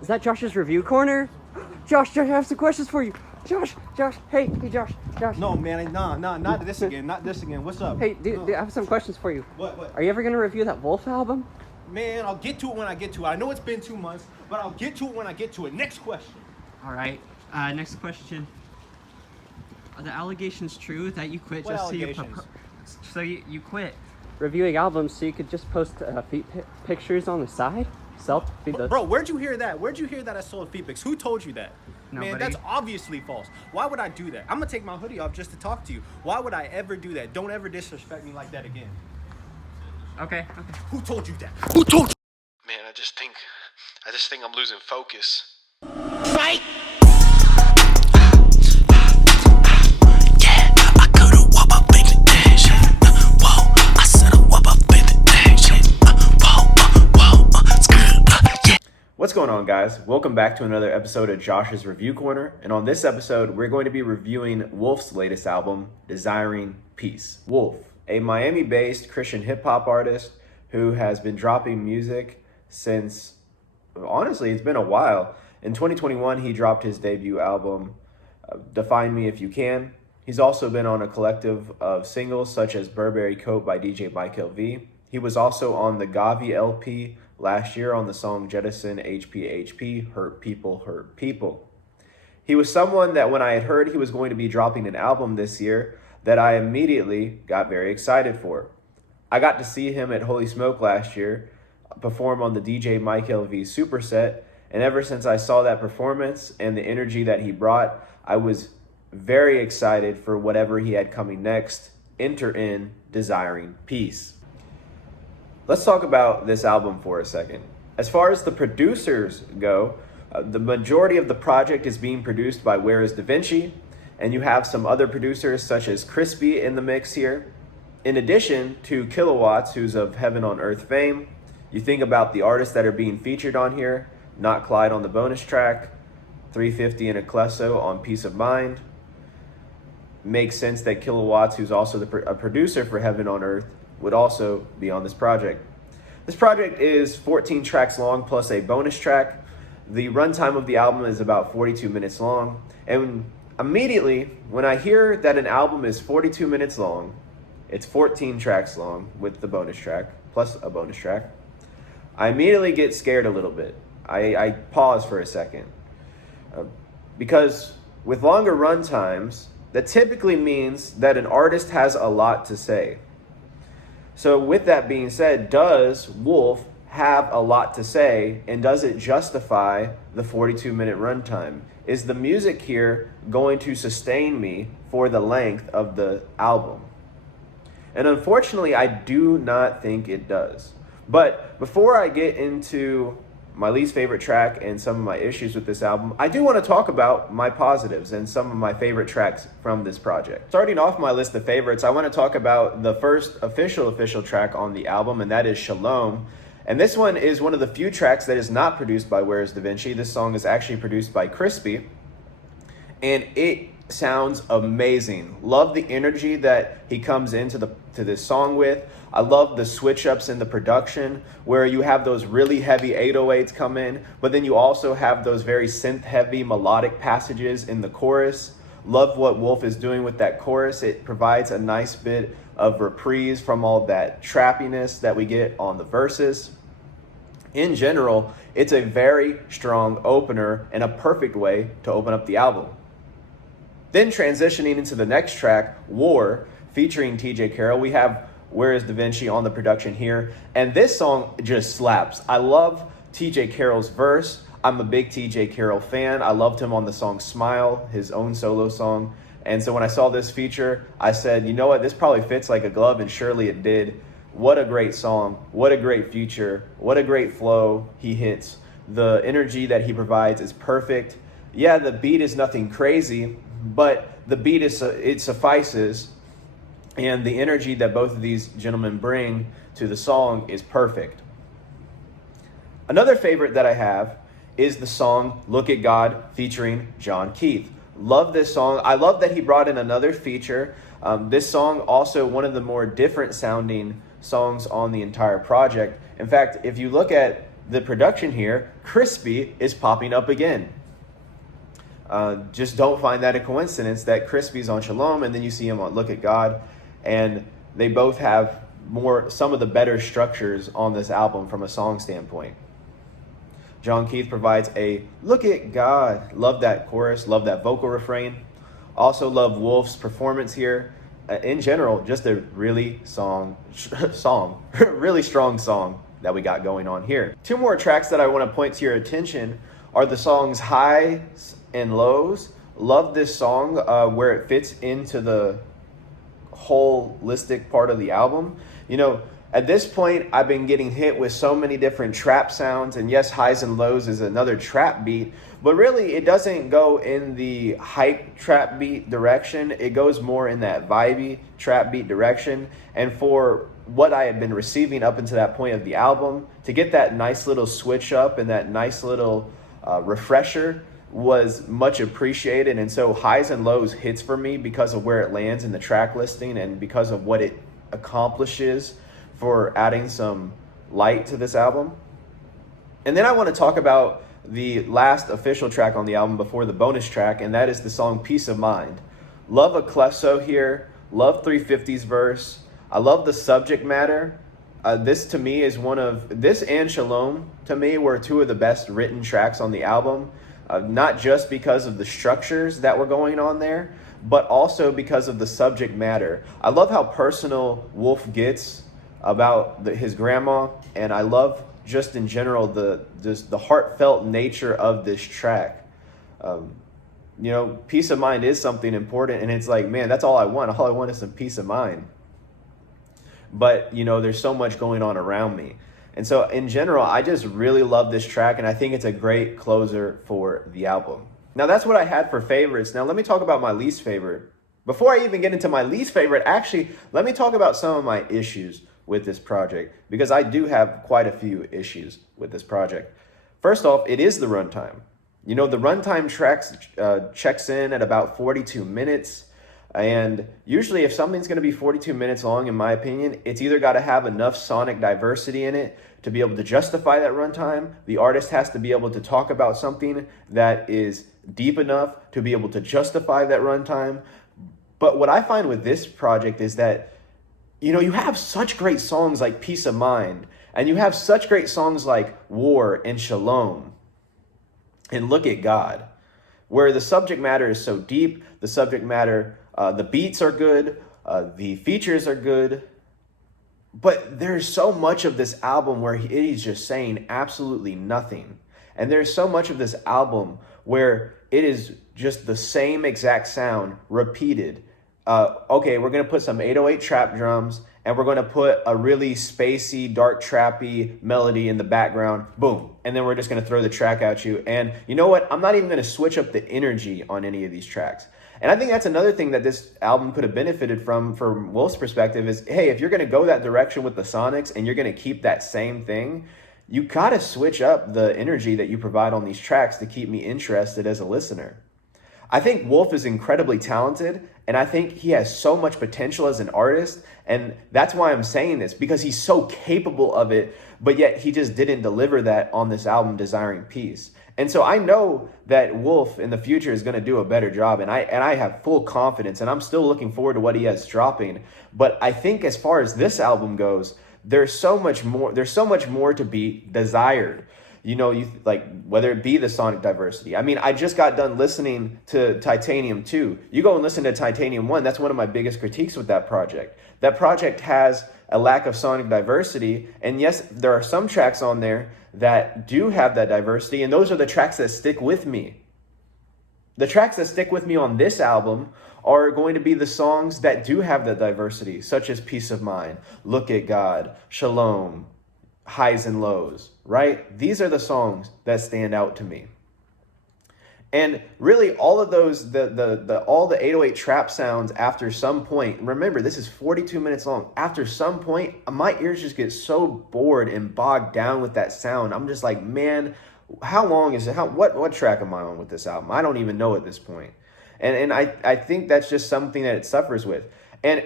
Is that Josh's review corner? Josh, I have some questions for you. Josh, hey, Josh. No, man, not this again, What's up? Hey, dude, I have some questions for you. What? Are you ever gonna review that Wolf album? Man, I'll get to it when I get to it. I know it's been 2 months, but I'll get to it when I get to it. Next question. All right. Next question. Are the allegations true that you quit What just allegations? so you quit reviewing albums so you could just post feet pictures on the side? Bro, where'd you hear that? Where'd you hear that I sold feet pics? Who told you that? Nobody. Man, that's obviously false. Why would I do that? I'm gonna take my hoodie off just to talk to you. Why would I ever do that? Don't ever disrespect me like that again. Okay. Who told you that? Who told you? Man, I just think I'm losing focus. Right? What's going on, guys? Welcome back to another episode of Josh's Review Corner. And on this episode, we're going to be reviewing Wolf's latest album, Desiring Peace. Wolf, a Miami-based Christian hip-hop artist who has been dropping music since, honestly, it's been a while. In 2021, he dropped his debut album, Define Me If You Can. He's also been on a collective of singles such as Burberry Coat by DJ Wxlf. He was also on the Gavi LP last year on the song Jettison HPHP, Hurt People, Hurt People. He was someone that when I had heard he was going to be dropping an album this year, that I immediately got very excited for. I got to see him at Holy Smoke last year perform on the DJ Wxlf Superset, and ever since I saw that performance and the energy that he brought, I was very excited for whatever he had coming next. Enter in Desiring Peace. Let's talk about this album for a second. As far as the producers go, the majority of the project is being produced by Wxlf, and you have some other producers such as Crispy in the mix here. In addition to Kilowatts, who's of Heaven on Earth fame, you think about the artists that are being featured on here: Not Clyde on the bonus track, 350 and Eclesso on Peace of Mind. Makes sense that Kilowatts, who's also a producer for Heaven on Earth, would also be on this project. This project is 14 tracks long plus a bonus track. The runtime of the album is about 42 minutes long. And immediately, when I hear that an album is 42 minutes long, it's 14 tracks long with the bonus track, plus a bonus track, I immediately get scared a little bit. I pause for a second. Because with longer run times, that typically means that an artist has a lot to say. So with that being said, does Wolf have a lot to say, and does it justify the 42-minute runtime? Is the music here going to sustain me for the length of the album? And unfortunately, I do not think it does. But before I get into my least favorite track and some of my issues with this album, I do want to talk about my positives and some of my favorite tracks from this project. Starting off my list of favorites, I want to talk about the first official track on the album, and that is Shalom. And this one is one of the few tracks that is not produced by Wxlf. This song is actually produced by Crispy, and it sounds amazing. Love the energy that he comes into this song with. I love the switch ups in the production where you have those really heavy 808s come in, but then you also have those very synth heavy melodic passages in the chorus. Love what Wolf is doing with that chorus. It provides a nice bit of reprise from all that trappiness that we get on the verses. In general, it's a very strong opener and a perfect way to open up the album. Then transitioning into the next track, War, featuring TJ Carroll, we have Where Is Da Vinci on the production here. And this song just slaps. I love TJ Carroll's verse. I'm a big TJ Carroll fan. I loved him on the song Smile, his own solo song. And so when I saw this feature, I said, you know what, this probably fits like a glove, and surely it did. What a great song. What a great feature. What a great flow he hits. The energy that he provides is perfect. Yeah, the beat is nothing crazy, but the beat it suffices, and the energy that both of these gentlemen bring to the song is perfect. Another favorite that I have is the song Look at God featuring John Keith. Love this song. I love that he brought in another feature. This song also one of the more different sounding songs on the entire project. In fact, if you look at the production here, Crispy is popping up again. Just don't find that a coincidence that Crispy's on Shalom and then you see him on Look at God, and they both have some of the better structures on this album from a song standpoint. John Keith provides a Look at God. Love that chorus, love that vocal refrain. Also love Wolf's performance here. In general, just a really really strong song that we got going on here. Two more tracks that I want to point to your attention are the songs Highs and Lows. Love this song where it fits into the holistic part of the album. You know, at this point, I've been getting hit with so many different trap sounds, and yes, Highs and Lows is another trap beat, but really it doesn't go in the hype trap beat direction. It goes more in that vibey trap beat direction. And for what I had been receiving up until that point of the album, to get that nice little switch up and that nice little refresher was much appreciated. And so Highs and Lows hits for me because of where it lands in the track listing and because of what it accomplishes for adding some light to this album. And then I want to talk about the last official track on the album before the bonus track, and that is the song Peace of Mind. Love Wxlf here, love 350's verse. I love the subject matter. This to me is this and Shalom to me were two of the best written tracks on the album. Not just because of the structures that were going on there, but also because of the subject matter. I love how personal Wolf gets about his grandma, and I love just in general the heartfelt nature of this track. You know, peace of mind is something important, and it's like, man, that's all I want. All I want is some peace of mind. But, you know, there's so much going on around me. And so in general, I just really love this track, and I think it's a great closer for the album. Now, that's what I had for favorites. Now, let me talk about my least favorite. Before I even get into my least favorite, actually, let me talk about some of my issues with this project, because I do have quite a few issues with this project. First off, it is the runtime. You know, the runtime tracks checks in at about 42 minutes. And usually if something's going to be 42 minutes long, in my opinion, it's either got to have enough sonic diversity in it to be able to justify that runtime. The artist has to be able to talk about something that is deep enough to be able to justify that runtime. But what I find with this project is that, you know, you have such great songs like Peace of Mind, and you have such great songs like War and Shalom and Look at God, where the subject matter is so deep, the subject matter, the beats are good, the features are good, but there's so much of this album where he's just saying absolutely nothing. And there's so much of this album where it is just the same exact sound repeated. Okay, we're going to put some 808 trap drums, and we're going to put a really spacey, dark, trappy melody in the background. Boom. And then we're just going to throw the track at you. And you know what? I'm not even going to switch up the energy on any of these tracks. And I think that's another thing that this album could have benefited from Wolf's perspective is, hey, if you're going to go that direction with the sonics and you're going to keep that same thing, you got to switch up the energy that you provide on these tracks to keep me interested as a listener. I think Wolf is incredibly talented, and I think he has so much potential as an artist, and that's why I'm saying this, because he's so capable of it, but yet he just didn't deliver that on this album, Desiring Peace. And so I know that Wolf in the future is going to do a better job, and I have full confidence, and I'm still looking forward to what he has dropping. But I think as far as this album goes, there's so much more to be desired. You know, whether it be the sonic diversity. I mean, I just got done listening to Titanium 2. You go and listen to Titanium 1. That's one of my biggest critiques with that project. That project has a lack of sonic diversity. And yes, there are some tracks on there that do have that diversity. And those are the tracks that stick with me. The tracks that stick with me on this album are going to be the songs that do have that diversity, such as Peace of Mind, Look at God, Shalom, Highs and Lows, right? These are the songs that stand out to me. And really all of those, all the 808 trap sounds after some point, remember this is 42 minutes long. After some point, my ears just get so bored and bogged down with that sound. I'm just like, man, how long is it? What track am I on with this album? I don't even know at this point. And I think that's just something that it suffers with. And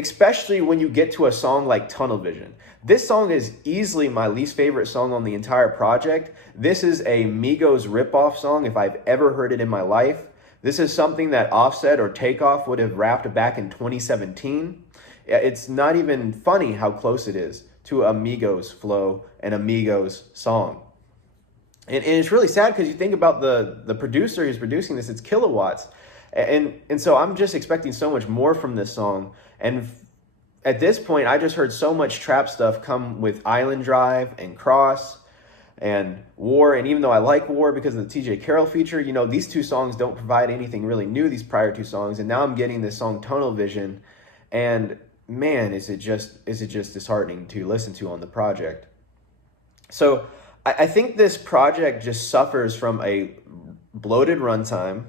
especially when you get to a song like Tunnel Vision. This song is easily my least favorite song on the entire project. This is a Migos ripoff song if I've ever heard it in my life. This is something that Offset or Takeoff would have rapped back in 2017. It's not even funny how close it is to a Migos flow and a Migos song. And it's really sad because you think about the producer who's producing this, it's Kilowatts. And so I'm just expecting so much more from this song. And at this point, I just heard so much trap stuff come with Island Drive and Cross and War. And even though I like War because of the TJ Carroll feature, you know, these two songs don't provide anything really new, these prior two songs. And now I'm getting this song Tunnel Vision. And man, is it just disheartening to listen to on the project. So I think this project just suffers from a bloated runtime.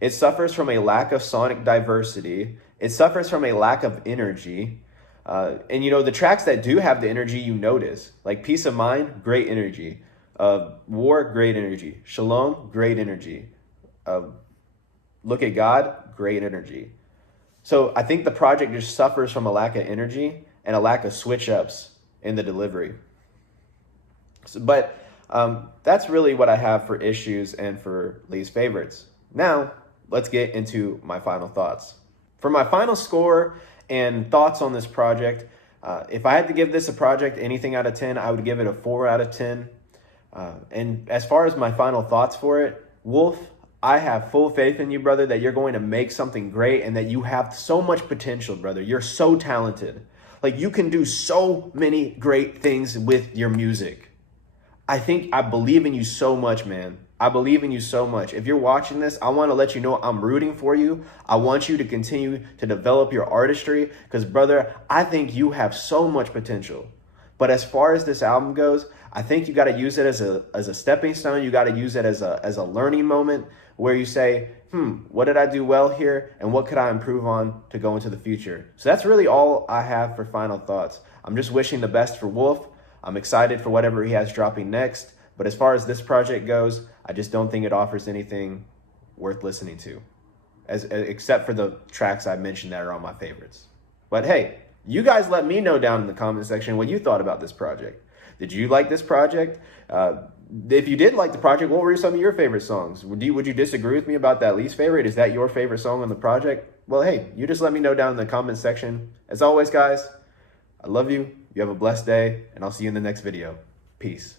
It suffers from a lack of sonic diversity. It suffers from a lack of energy. And, you know, the tracks that do have the energy, you notice. Like Peace of Mind, great energy. War, great energy. Shalom, great energy. Look at God, great energy. So I think the project just suffers from a lack of energy and a lack of switch-ups in the delivery. But that's really what I have for issues and for least favorites. Now, let's get into my final thoughts. For my final score and thoughts on this project, if I had to give this a project anything out of 10, I would give it a 4 out of 10. And as far as my final thoughts for it, Wolf, I have full faith in you, brother, that you're going to make something great and that you have so much potential, brother. You're so talented. Like, you can do so many great things with your music. I believe in you so much, man. I believe in you so much. If you're watching this, I want to let you know I'm rooting for you. I want you to continue to develop your artistry because, brother, I think you have so much potential. But as far as this album goes, I think you got to use it as a stepping stone. You got to use it as a learning moment where you say, what did I do well here? And what could I improve on to go into the future? So that's really all I have for final thoughts. I'm just wishing the best for Wolf. I'm excited for whatever he has dropping next. But as far as this project goes, I just don't think it offers anything worth listening to, except for the tracks I mentioned that are on my favorites. But hey, you guys let me know down in the comment section what you thought about this project. Did you like this project? If you did like the project, what were some of your favorite songs? Would you disagree with me about that least favorite? Is that your favorite song on the project? Well, hey, you just let me know down in the comment section. As always, guys, I love you. You have a blessed day, and I'll see you in the next video. Peace.